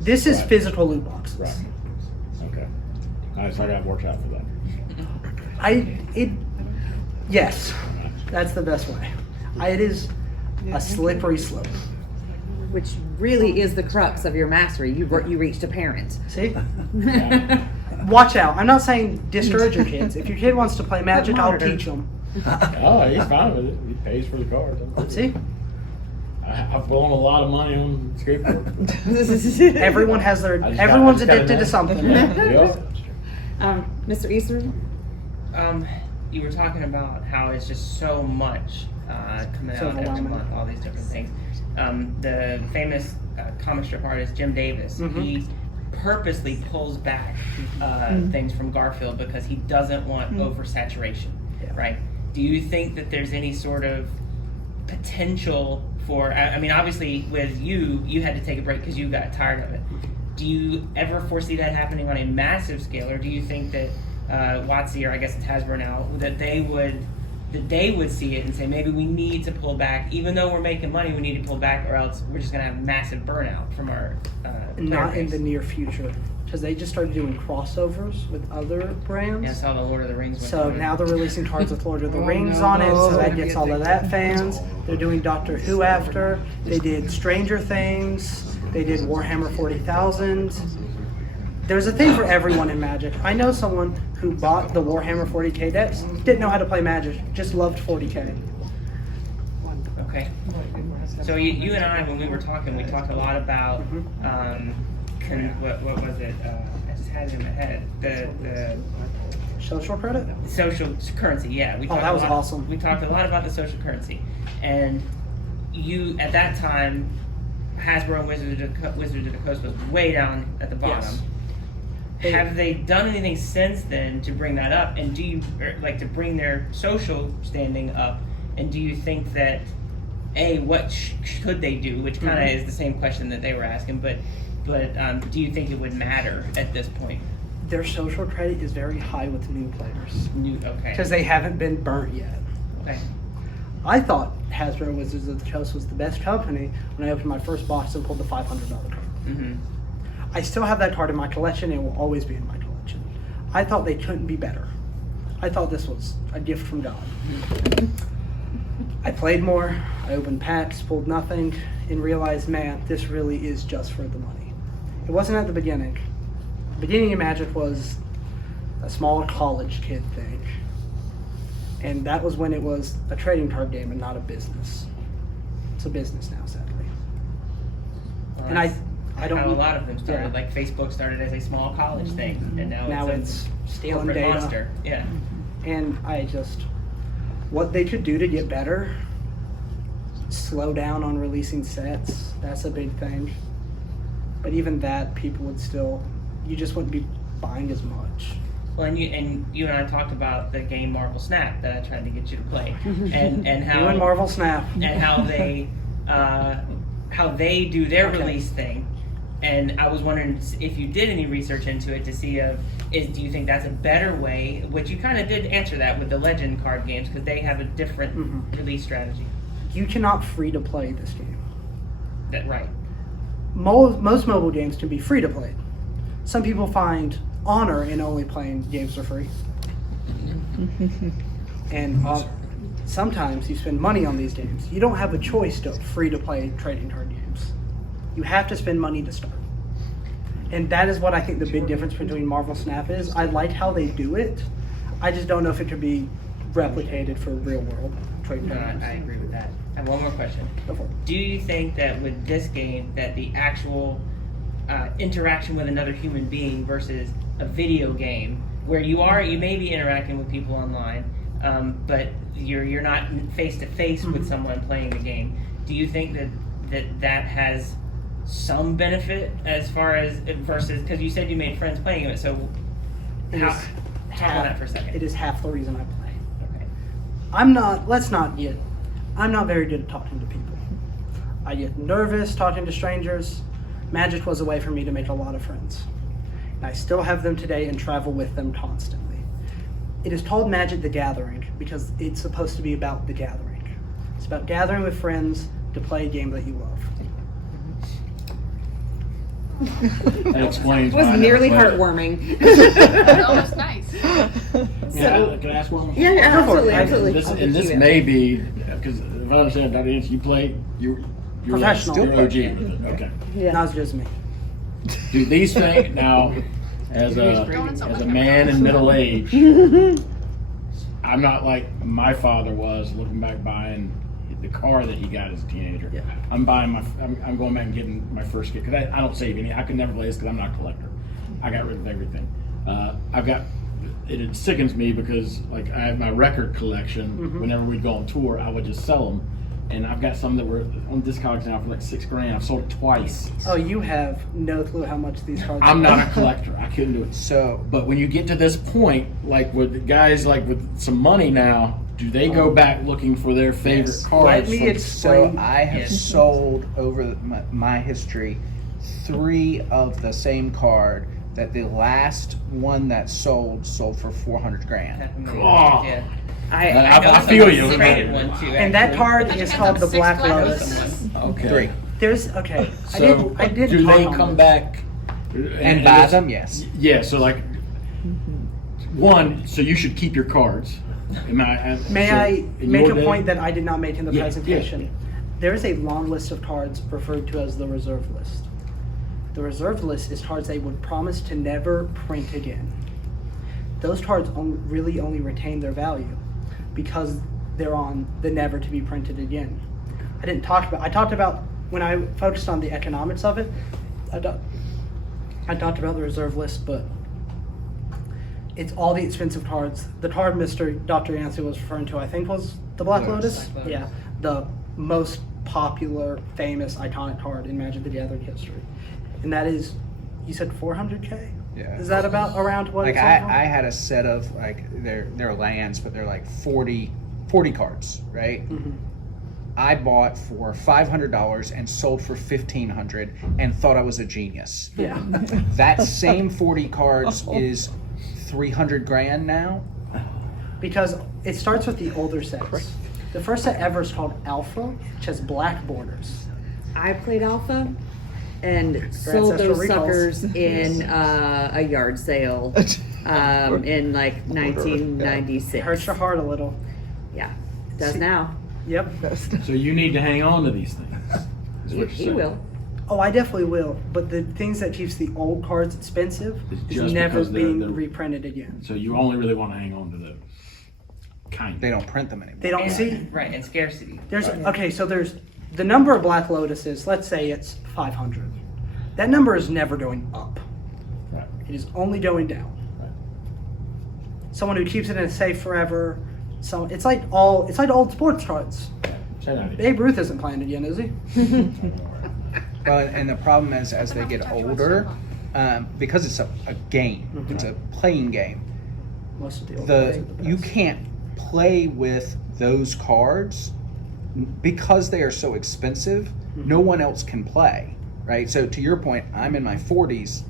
This is Right. physical loot boxes. Right. Okay. All right, so I got to watch out for that. Yes, that's the best way. It is a slippery slope. Which really is the crux of your mastery. You reached a parent. See? Watch out. I'm not saying discourage your kids. If your kid wants to play Magic, I'll Monitor. teach them. Oh, he's fine with it. He pays for the cards. See? I've blown a lot of money on skateboard. Everyone has their. I just Everyone's gotta addicted to know. something. Yeah. Mr. Easter? You were talking about how it's just so much coming So out every overwhelming. month, all these different things. The famous comic strip artist Jim Davis, Mhm. he purposely pulls back things from Garfield because he doesn't want oversaturation, Yeah. right? Do you think that there's any sort of potential for, I mean, obviously with you had to take a break because you got tired of it. Do you ever foresee that happening on a massive scale, or do you think that WotC, or I guess it's Hasbro now, that they would see it and say maybe we need to pull back, even though we're making money, we need to pull back, or else we're just going to have massive burnout from our player Not in base? the near future, because they just started doing crossovers with other brands. Yeah, I saw the Lord of the Rings one. So now they're releasing cards with Lord of the Oh, Rings no. on it, so Oh, that I'm gets gonna all of get that fans. They're doing Doctor Who after. They did Stranger Things. They did Warhammer 40,000. There's a thing for everyone in Magic. I know someone who bought the Warhammer 40k decks, didn't know how to play Magic, just loved 40k. Okay. So you and I, when we were talking, we talked a lot about what was it? I just had it in my head. The Social credit? social currency. Yeah, we talked that was a lot, awesome. We talked a lot about the social currency, and you at that time, Hasbro and Wizards of the Coast was way down at the bottom. Yes. Have they done anything since then to bring that up? And do you like to bring their social standing up? And do you think that what could they do? Which kind of is the same question that they were asking, but do you think it would matter at this point? Their social credit is very high with new players Okay. because they haven't been burnt yet. Okay. I thought Hasbro Wizards of the Coast was the best company when I opened my first box and pulled the $500 card. Mm-hmm. I still have that card in my collection and it will always be in my collection. I thought they couldn't be better. I thought this was a gift from God. I played more, I opened packs, pulled nothing, and realized, man, this really is just for the money. It wasn't at the beginning. The beginning of Magic was a small college kid thing. And that was when it was a trading card game and not a business. It's a business now, sadly. Well, And I don't. how a lot of them started. Yeah. Like Facebook started as a small college thing, and now, Now it's it's a stealing corporate data. monster. Yeah. And What they could do to get better, slow down on releasing sets. That's a big thing. But even that, people would still, you just wouldn't be buying as much. Well, and you and I talked about the game Marvel Snap that I tried to get you to play, and how You and Marvel Snap. and how they do their Okay. release thing. And I was wondering if you did any research into it to see do you think that's a better way? Which you kind of did answer that with the Legend card games because they have a different release strategy. You cannot free to play this game. That right? Most mobile games can be free to play. Some people find honor in only playing games for free. And sometimes you spend money on these games. You don't have a choice to free to play trading card games. You have to spend money to start. And that is what I think the big difference between Marvel Snap is. I like how they do it. I just don't know if it could be replicated for real world trading No, card games. I agree with that. I have one more question. Go for it. Do you think that with this game that the actual interaction with another human being versus a video game where you may be interacting with people online, but you're not face to face with someone playing the game, do you think that has some benefit as far as versus, because you said you made friends playing it, so It talk is about that for a second. It is half the reason I play. Okay. I'm not very good at talking to people. I get nervous talking to strangers. Magic was a way for me to make a lot of friends. And I still have them today and travel with them constantly. It is called Magic the Gathering because it's supposed to be about the gathering. It's about gathering with friends to play a game that you love. That explains It was why I nearly never played heartwarming. That's almost nice. it. Yeah, can I ask one more? Yeah, Go for it. absolutely, absolutely. This, I'll and get this you in. may be because if I understand, Dr. Ince, you play you're Professional. You're OG with it. Okay. Yeah. Not as good as me. Do these things now, as Going a somewhere. man in middle age, I'm not like my father was looking back buying the car that he got as a teenager. Yeah. I'm buying I'm going back and getting my first kit because I don't save any. I could never play this because I'm not a collector. I got rid of everything. It sickens me because like I have my record collection. Whenever we'd go on tour, I would just sell them. And I've got some that were on Discogs now for like $6,000. I've sold it twice. Oh, you have no clue how much these cards I'm are. not a collector. I couldn't do it. So But when you get to this point, like with guys like with some money now, do they go back looking for their favorite Yes. cards? Let me from- explain. So I have Yes. sold over my history 3 of the same card that the last one that sold for 400 grand. Oh. Yeah. I know feel someone you. traded one too. And that actually. card That is depends called on the 6 Black Black Lotus. Lotuses. Okay. 3. There's okay. So I did do talk they on come this. back And buy them, yes. Yeah. So like, one. So you should keep your cards. May so I in make your a day- point that I did not make in the Yeah, presentation? yeah. There is a long list of cards referred to as the reserve list. The reserve list is cards they would promise to never print again. Those cards really only retain their value because they're on the never to be printed again. I talked about when I focused on the economics of it, I talked about the reserve list, but it's all the expensive cards. The card Dr. Yancey was referring to, I think, was the Black Lotus. Black Lotus. Yeah, the most popular, famous, iconic card in Magic the Gathering history. And that is, you said 400K? Yeah. Is that about around what Like it's I had a set of like they're lands, but they're like 40 cards, right? Mm-hmm. I bought for $500 and sold for $1,500 and thought I was a genius. Yeah. That same 40 cards is 300 grand now. Because it starts with the older sets. The first set ever is called Alpha, which has black borders. I played Alpha and sold ancestral those recalls. suckers in a yard sale in like 1996. It hurts your heart a little. Yeah, does now. Yep. So you need to hang on to these things. is what you're He saying. will. Oh, I definitely will. But the things that keeps the old cards expensive It's is just never because being they're- reprinted again. So you only really want to hang on to those. Kind. They don't print them anymore. They don't And- see. right, and scarcity. There's okay. So there's the number of Black Lotuses. Let's say it's 500. That number is never going up. Right. It is only going down. Right. Someone who keeps it in a safe forever, So it's like old sports cards. Same idea. Babe Ruth isn't playing again, is he? Well, and the problem is, as they get older, because it's a game, it's a playing game. Most of the old cards are the You best. can't play with those cards because they are so expensive. No one else can play, right? So to your point, I'm in my 40s.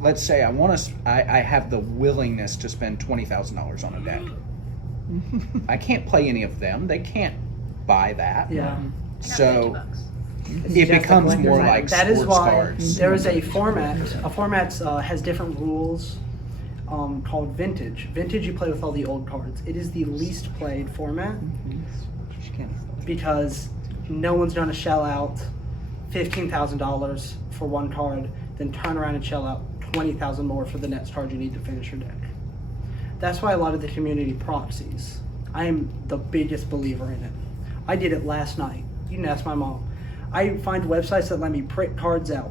Let's say I have the willingness to spend $20,000 on a deck. I can't play any of them. They can't buy that. Yeah. So It's it just a becomes collector's more item. like That is sports why cards. there is a format. A format has different rules called Vintage. Vintage, you play with all the old cards. It is the least played format because no one's going to shell out $15,000 for one card, then turn around and shell out $20,000 more for the next card you need to finish your deck. That's why a lot of the community proxies. I am the biggest believer in it. I did it last night. You can ask my mom. I find websites that let me print cards out.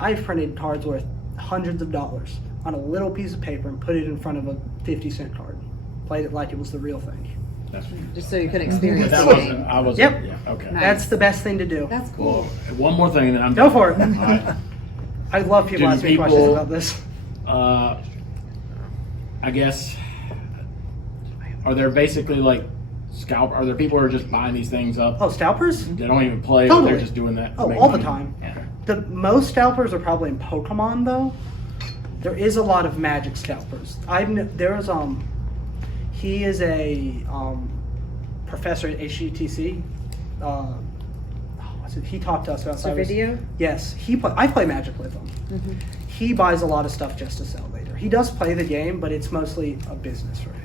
I've printed cards worth hundreds of dollars on a little piece of paper and put it in front of a 50-cent card. Played it like it was the real thing. That's Just so you can But experience that the wasn't, game. I was, Yep. yeah, okay. Nice. That's the best thing to do. That's Well, cool. one more thing and then I'm Go done. for it. All right. I love people Do asking questions people- about this. I guess, are there basically like are there people who are just buying these things up? Oh, scalpers? They don't even play, but Totally. they're just doing that. to Oh, make all the money? time. Yeah. The most scalpers are probably in Pokemon, though. There is a lot of Magic scalpers. There's he is a professor at HGTC. He talked to us about So video? Yes, I play Magic with him. He buys a lot of stuff just to sell later. He does play the game, but it's mostly a business for him.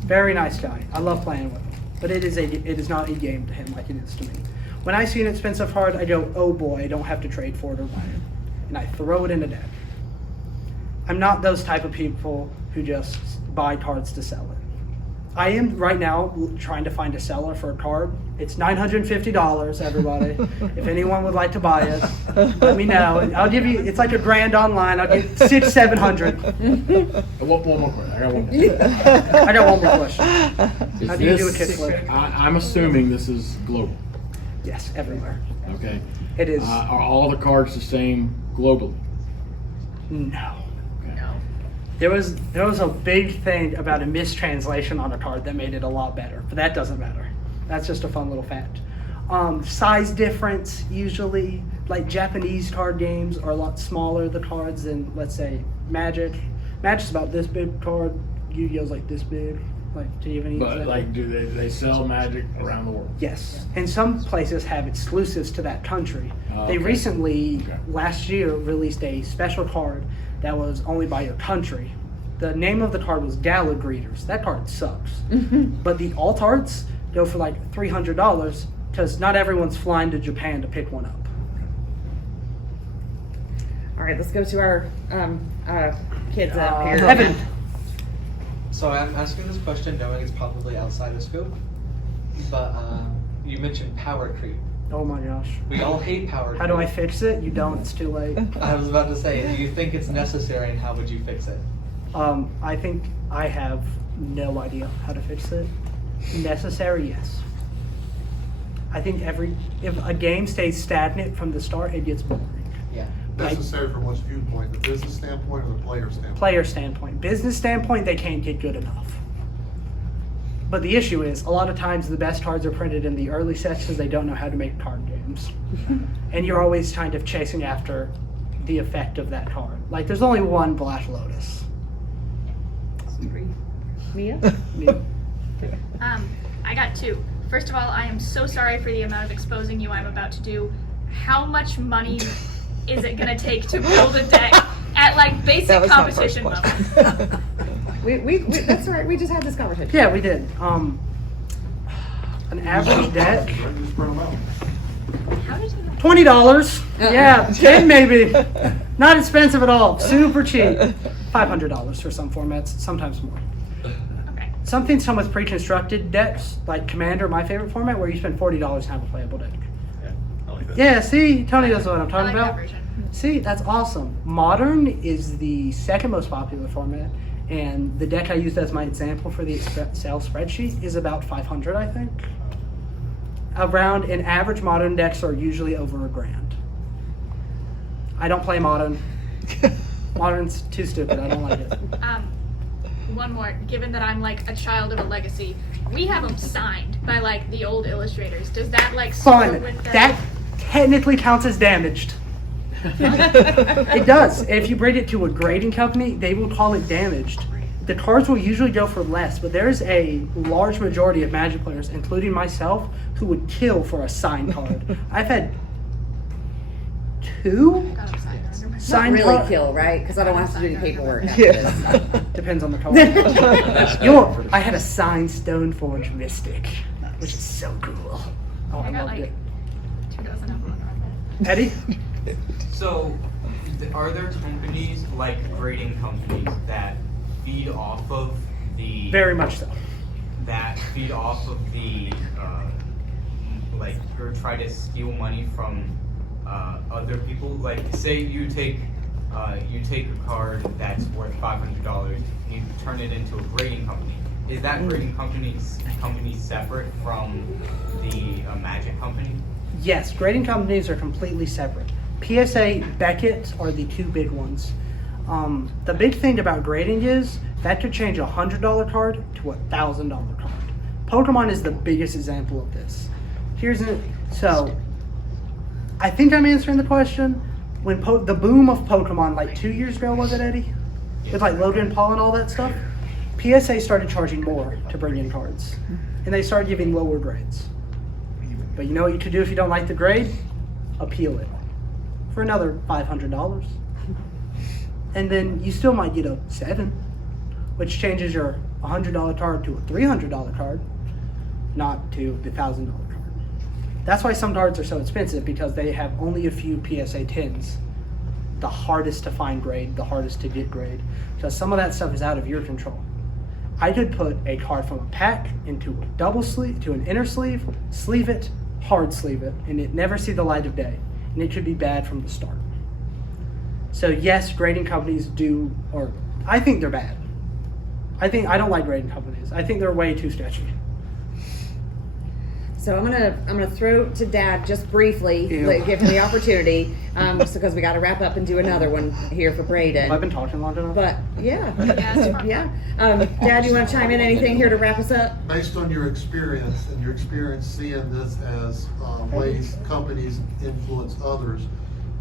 Very nice guy. I love playing with him, but it is not a game to him like it is to me. When I see an expensive card, I go, oh boy, I don't have to trade for it or buy it, and I throw it in a deck. I'm not those type of people who just buy cards to sell it. I am right now trying to find a seller for a card. It's $950, everybody. If anyone would like to buy it, let me know. I'll give you. It's like $1,000 online. I'll get $600-700. One more question. I got one more. I got one more question. Is How do you do a this- kick flip? I'm assuming this is global. Yes, everywhere. Okay. It is. Are all the cards the same globally? No. Okay. No. There was a big thing about a mistranslation on a card that made it a lot better, but that doesn't matter. That's just a fun little fact. Size difference, usually, like Japanese card games are a lot smaller, the cards, than, let's say, Magic. Magic's about this big card, Yu-Gi-Oh's like this big. Like, do you have any But example? like, do they sell Magic around the world? Yes, and some places have exclusives to that country. They Okay. recently, Okay. last year, released a special card that was only by your country. The name of the card was Gala Greeters. That card sucks. But the alt arts go for like $300 because not everyone's flying to Japan to pick one up. All right, let's go to our kids up here. Evan, So I'm asking this question knowing it's probably outside of scope, but you mentioned power creep. oh my gosh. We all hate power creep. How do I fix it? You don't, it's too late. I was about to say, do you think it's necessary and how would you fix it? I think I have no idea how to fix it. Necessary, yes. I think if a game stays stagnant from the start, it gets boring. Yeah. Necessary from which viewpoint, the business standpoint or the player standpoint? Player standpoint. Business standpoint, they can't get good enough. But the issue is, a lot of times the best cards are printed in the early sets because they don't know how to make card games. And you're always kind of chasing after the effect of that card. Like, there's only one Black Lotus. Mia? I got two. First of all, I am so sorry for the amount of exposing you I'm about to do. How much money is it gonna take to build a deck at like basic That was my first competition level? question. we that's right. We just had this conversation. Yeah, we did. An average deck, Just print them out. How did you? $20. Yeah, 10 maybe. Not expensive at all. Super cheap. $500 for some formats, sometimes more. Okay. Some things come with pre-constructed decks, like Commander, my favorite format, where you spend $40 and have a playable deck. I like that. Yeah, see, Tony knows what I'm I talking like about. that version. See, that's awesome. Modern is the second most popular format, And the deck I used as my example for the Excel spreadsheet is about 500, I think. Around, in average, modern decks are usually over $1,000. I don't play modern. Modern's too stupid. I don't like it. One more. Given that I'm like a child of a legacy, we have them signed by like the old illustrators. Does that like score Fun. with the... That technically counts as damaged. It does. If you bring it to a grading company, they will call it damaged. The cards will usually go for less, but there's a large majority of Magic players, including myself, who would kill for a signed card. I've had 2 Got them signed. Not signed really cards. kill, right? Because I don't have to do any paperwork. Depends on the card. I had a signed Stoneforge Mystic, which is so cool. Oh, I I got loved like it. 2 dozen of them. Eddie? So, are there companies like grading companies that feed off of the Very much so. like, or try to steal money from other people? Like, say you take a card that's worth $500, you turn it into a grading company. Is that grading company separate from the Magic company? Yes, grading companies are completely separate. PSA, Beckett are the 2 big ones. The big thing about grading is that could change a $100 card to a $1,000 card. Pokemon is the biggest example of this. So, I think I'm answering the question. When the boom of Pokemon, like 2 years ago, was it, Eddie? With like Logan Paul and all that stuff, PSA started charging more to bring in cards, and they started giving lower grades. But you know what you could do if you don't like the grade? Appeal it for another $500. And then you still might get a 7, which changes your $100 card to a $300 card, not to the $1,000 card. That's why some cards are so expensive, because they have only a few PSA 10s. The hardest to find grade, the hardest to get grade. Because some of that stuff is out of your control. I could put a card from a pack into a double sleeve, to an inner sleeve, sleeve it, hard sleeve it, and it never see the light of day. And it could be bad from the start. So yes, grading companies do, or I think they're bad. I don't like grading companies. I think they're way too sketchy. So I'm gonna throw to Dad just briefly, Ew. give him the opportunity, because we got to wrap up and do another one here for Braden. I've been talking long enough. But yeah, Yeah, it's fun. yeah. Dad, you want to chime in anything here to wrap us up? Based on your experience and your experience seeing this as ways companies influence others,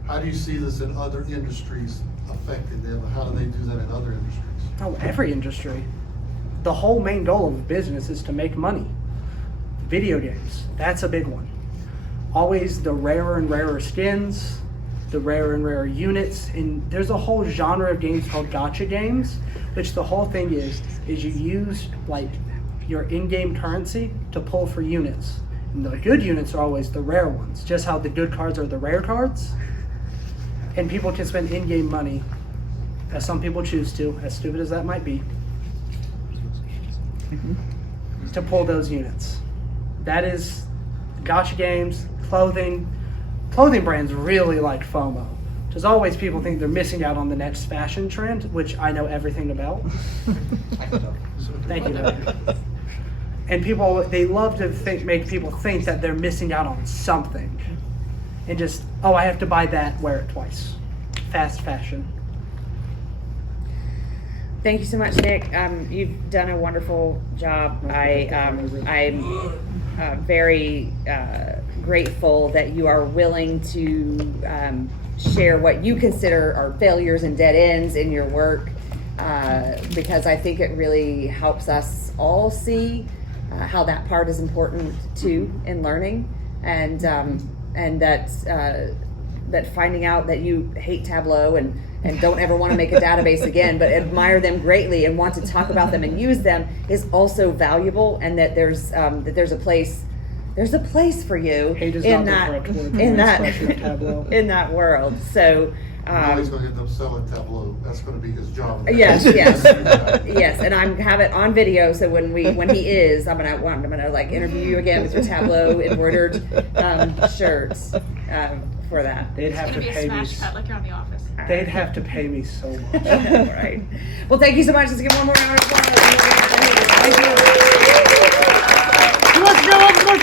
how do you see this in other industries affecting them? How do they do that in other industries? Oh, every industry. The whole main goal of a business is to make money. Video games, that's a big one. Always the rarer and rarer skins, the rarer and rarer units, and there's a whole genre of games called gacha games, which the whole thing is you use like your in-game currency to pull for units. And the good units are always the rare ones, just how the good cards are the rare cards. And people can spend in-game money, as some people choose to, as stupid as that might be, to pull those units. That is gacha games, clothing. Clothing brands really like FOMO. Because always people think they're missing out on the next fashion trend, which I know everything about. Thank you. And people, they love to make people think that they're missing out on something. And just, oh, I have to buy that, wear it twice. Fast fashion. Thank you so much, Nick. You've done a wonderful job. I'm very grateful that you are willing to share what you consider are failures and dead ends in your work, because I think it really helps us all see how that part is important too in learning, and that finding out that you hate Tableau and don't ever want to make a database again, but admire them greatly and want to talk about them and use them is also valuable, and that there's a place for you in that world. So Now he's going to end up selling Tableau. That's going to be his job. yes, yes, and I have it on video. So when he is, I'm gonna like interview you again with your Tableau embroidered shirt for that. They'd It's have gonna to be a pay me. smash cut like you're on The Office. They'd have to pay me so much. All right. Well, thank you so much. Let's give one more round of applause. Who wants to know all the more